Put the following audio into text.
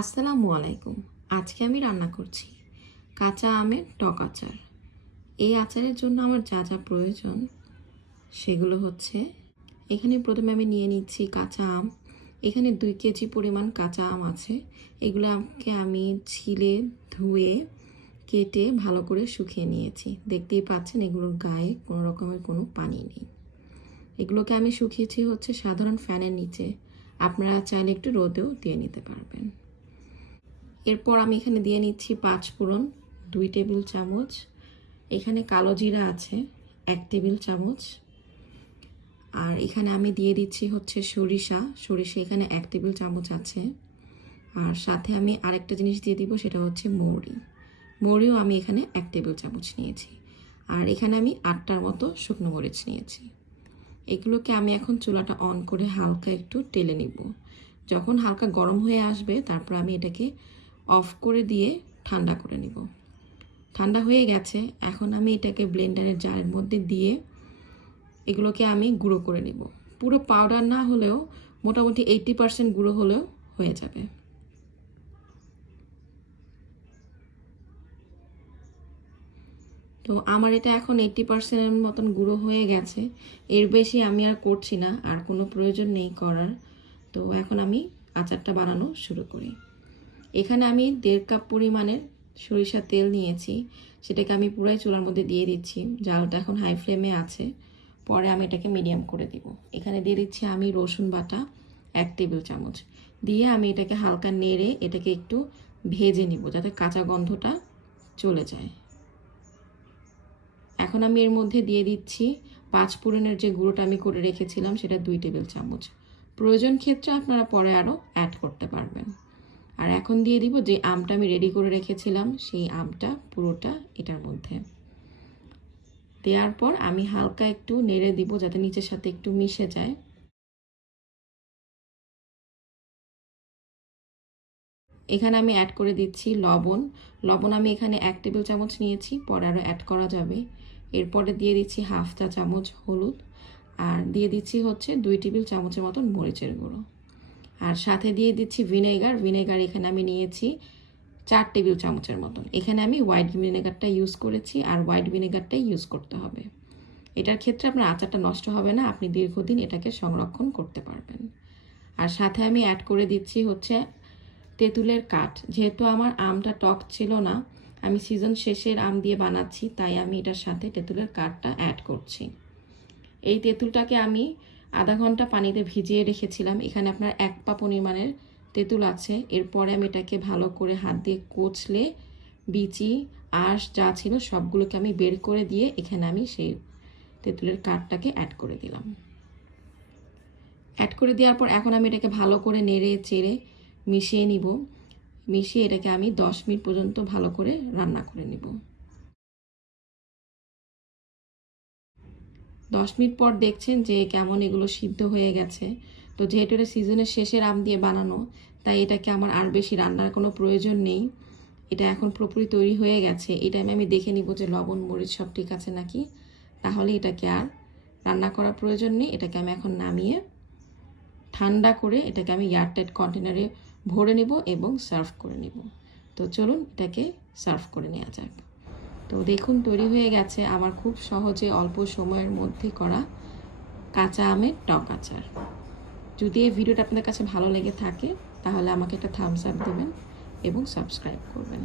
আসসালামু আলাইকুম। আজকে আমি রান্না করছি কাঁচা আমের টক আচার। এই আচারের জন্য আমার যা যা প্রয়োজন সেগুলো হচ্ছে, এখানে প্রথমে আমি নিয়ে নিচ্ছি কাঁচা আম। এখানে 2 কেজি পরিমাণ কাঁচা আম আছে। এগুলোকে আমি ছিলে ধুয়ে কেটে ভালো করে শুকিয়ে নিয়েছি। দেখতেই পাচ্ছেন এগুলোর গায়ে কোনো রকমের কোনো পানি নেই। এগুলোকে আমি শুকিয়েছি হচ্ছে সাধারণ ফ্যানের নিচে। আপনারা চাইলে একটু রোদেও দিয়ে নিতে পারবেন। এরপর আমি এখানে দিয়ে নিচ্ছি 5 ফোড়ন 2 টেবিল চামচ। এখানে কালো জিরা আছে 1 টেবিল চামচ। আর এখানে আমি দিয়ে দিচ্ছি হচ্ছে সরিষা এখানে 1 টেবিল চামচ আছে। আর সাথে আমি আরেকটা জিনিস দিয়ে দিব, সেটা হচ্ছে মৌরিও আমি এখানে 1 টেবিল চামচ নিয়েছি। আর এখানে আমি 8টার মতো শুকনো মরিচ নিয়েছি। এগুলোকে আমি এখন চুলাটা অন করে হালকা একটু টেলে নিব। যখন হালকা গরম হয়ে আসবে তারপর আমি এটাকে অফ করে দিয়ে ঠান্ডা করে নিব। ঠান্ডা হয়ে গেছে, এখন আমি এটাকে ব্লেন্ডারের জারের মধ্যে দিয়ে এগুলোকে আমি গুঁড়ো করে নিব। পুরো পাউডার না হলেও মোটামুটি 80% গুঁড়ো হলেও হয়ে যাবে। তো আমার এটা এখন 80%-এর মতন গুঁড়ো হয়ে গেছে। এর বেশি আমি আর করছি না, আর কোনো প্রয়োজন নেই করার। তো এখন আমি আচারটা বানানো শুরু করি। এখানে আমি 1.5 কাপ পরিমাণের সরিষার তেল নিয়েছি। সেটাকে আমি পুরাই চুলার মধ্যে দিয়ে দিচ্ছি। জালটা এখন হাই ফ্লেমে আছে, পরে আমি এটাকে মিডিয়াম করে দিব। এখানে দিয়ে দিচ্ছি আমি রসুন বাটা 1 টেবিল চামচ। দিয়ে আমি এটাকে হালকা নেড়ে এটাকে একটু ভেজে নিব যাতে কাঁচা গন্ধটা চলে যায়। এখন আমি এর মধ্যে দিয়ে দিচ্ছি 5 ফোড়নের যে গুঁড়োটা আমি করে রেখেছিলাম সেটা 2 টেবিল চামচ। প্রয়োজন ক্ষেত্রে আপনারা পরে আরও অ্যাড করতে পারবেন। আর এখন দিয়ে দিব যে আমটা আমি রেডি করে রেখেছিলাম, সেই আমটা পুরোটা এটার মধ্যে দেওয়ার পর আমি হালকা একটু নেড়ে দিব যাতে নিচের সাথে একটু মিশে যায়। এখানে আমি অ্যাড করে দিচ্ছি লবণ আমি এখানে 1 টেবিল চামচ নিয়েছি, পরে আরও অ্যাড করা যাবে। এরপরে দিয়ে দিচ্ছি হাফ চা চামচ হলুদ, আর দিয়ে দিচ্ছি হচ্ছে 2 টেবিল চামচের মতন মরিচের গুঁড়ো। আর সাথে দিয়ে দিচ্ছি ভিনেগার এখানে আমি নিয়েছি 4 টেবিল চামচের মতন। এখানে আমি হোয়াইট ভিনেগারটা ইউজ করেছি, আর হোয়াইট ভিনেগারটাই ইউজ করতে হবে। এটার ক্ষেত্রে আপনার আচারটা নষ্ট হবে না, আপনি দীর্ঘদিন এটাকে সংরক্ষণ করতে পারবেন। আর সাথে আমি অ্যাড করে দিচ্ছি হচ্ছে তেঁতুলের কাঠ। যেহেতু আমার আমটা টক ছিল না, আমি সিজন শেষের আম দিয়ে বানাচ্ছি, তাই আমি এটার সাথে তেঁতুলের কাঠটা অ্যাড করছি। এই তেঁতুলটাকে আমি আধা ঘন্টা পানিতে ভিজিয়ে রেখেছিলাম। এখানে আপনার 1 পা পরিমাণের তেঁতুল আছে। এরপরে আমি এটাকে ভালো করে হাত দিয়ে কচলে বিচি আঁশ যা ছিল সবগুলোকে আমি বের করে দিয়ে এখানে আমি সেই তেঁতুলের কাঠটাকে অ্যাড করে দিলাম। অ্যাড করে দেওয়ার পর এখন আমি এটাকে ভালো করে নেড়ে চেড়ে মিশিয়ে নিব। মিশিয়ে এটাকে আমি 10 মিনিট পর্যন্ত ভালো করে রান্না করে নিব। 10 মিনিট পর দেখছেন যে কেমন এগুলো সিদ্ধ হয়ে গেছে। তো যেহেতু এটা সিজনের শেষের আম দিয়ে বানানো, তাই এটাকে আমার আর বেশি রান্নার কোনো প্রয়োজন নেই। এটা এখন পুরোপুরি তৈরি হয়ে গেছে। এই টাইমে আমি দেখে নিব যে লবণ মরিচ সব ঠিক আছে নাকি, তাহলে এটাকে আর রান্না করার প্রয়োজন নেই। এটাকে আমি এখন নামিয়ে ঠান্ডা করে এটাকে আমি এয়ারটাইট কন্টেনারে ভরে নেব এবং সার্ভ করে নেব। তো চলুন এটাকে সার্ভ করে নেওয়া যাক। তো দেখুন তৈরি হয়ে গেছে আমার খুব সহজে অল্প সময়ের মধ্যে করা কাঁচা আমের টক আচার। যদি এই ভিডিওটা আপনাদের কাছে ভালো লেগে থাকে তাহলে আমাকে একটা থামস আপ দেবেন এবং সাবস্ক্রাইব করবেন।